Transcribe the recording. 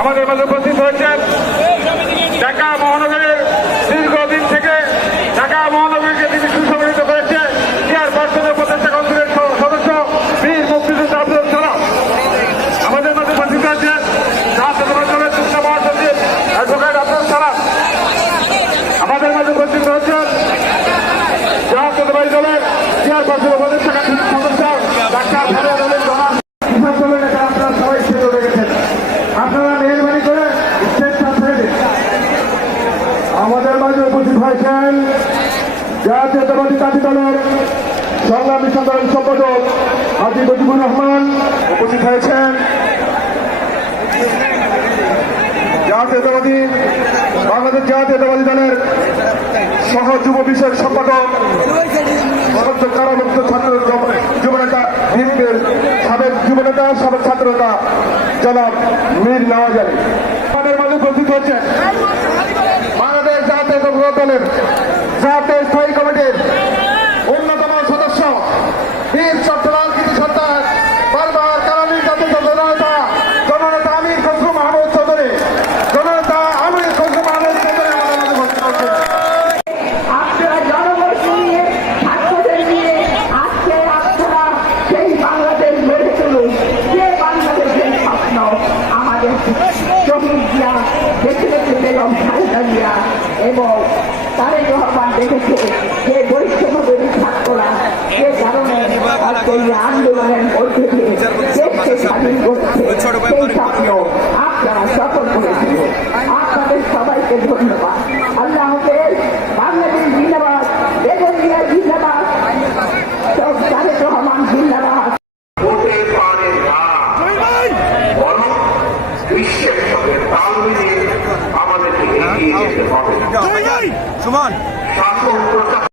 আমাদের মাঝে উপস্থিত হয়েছেন ঢাকা মহানগরের দীর্ঘদিন থেকে ঢাকা মহানগরীকে তিনি সুসংগঠিত করেছে চেয়ারপারসনের উপদেষ্টা কাউন্সিলের সদস্য বীর মুক্তিযোদ্ধা আব্দুল সালাম। আমাদের মাঝে উপস্থিত হয়েছেন জাতীয়তাবাদী দলের যুগ্ম মহাসচিব অ্যাডভোকেট আব্দুল সালাম। আমাদের মাঝে উপস্থিত হয়েছেন জাতীয়তাবাদী দলের চেয়ারপারসন উপদেষ্টা কাউন্সিলের সদস্য ডাক্তার ফারুক আলম জামান। কিশোর দলের নেতা আপনারা সবাই স্টেজে রেখেছেন, আপনারা মেহরবানি করে স্টেজটা ছেড়ে দিন। আমাদের মাঝে উপস্থিত হয়েছেন জাতীয়তাবাদী জাতি দলের সংগ্রামী সাধারণ সম্পাদক হাজী মুজিবুর রহমান। উপস্থিত হয়েছেন বাংলাদেশ জাতীয়তাবাদী দলের সহ যুব বিষয়ক সম্পাদক কারামুক্ত ছাত্র যুবনেতা বিএনপির সাবেক যুবনেতা সাবেক ছাত্রনেতা জনাব মীর নওয়াজ আলী। আমাদের মাঝে উপস্থিত হচ্ছেন বাংলাদেশ জাতীয়তাবাদী দলের জাতীয় স্থায়ী কমিটির অন্যতম সদস্য বীর চট্টগ্রাম কৃতি সত্তার বারবার কারা নির্যাতিত জননেতা আমির খসরু মাহমুদ চৌধুরী জননেতা আমির খসরু মাহমুদ চৌধুরী আমাদের মাঝে উপস্থিত হচ্ছেন। আপনারা জনগণকে নিয়ে ছাত্রদের নিয়ে আজকে আপনারা সেই বাংলাদেশ গড়ে তুলুন, যে বাংলাদেশের স্বপ্ন আমাদের শহীদ জিয়া বেছে বেছে বেগম খালেদা জিয়া এবং তারেক রহমান দেখেছে যে বৈষম্যবিরোধী ছাত্ররা যে কারণে আজকে এই আন্দোলনের মধ্যে দিয়ে দেশকে স্বাধীন করছে সেই স্বপ্ন আপনারা সফল করেছিল। আপনাদের সবাইকে ধন্যবাদ। আল্লাহ হাফেজ। বাংলাদেশ জিন্দাবাদ, বেগম জিয়া জিন্দাবাদ, তারেক রহমান জিন্দাবাদ। বিশ্বের সঙ্গে তাল মিলিয়ে আমাদেরকে এগিয়ে যেতে হবে। শাসন প্রশাসন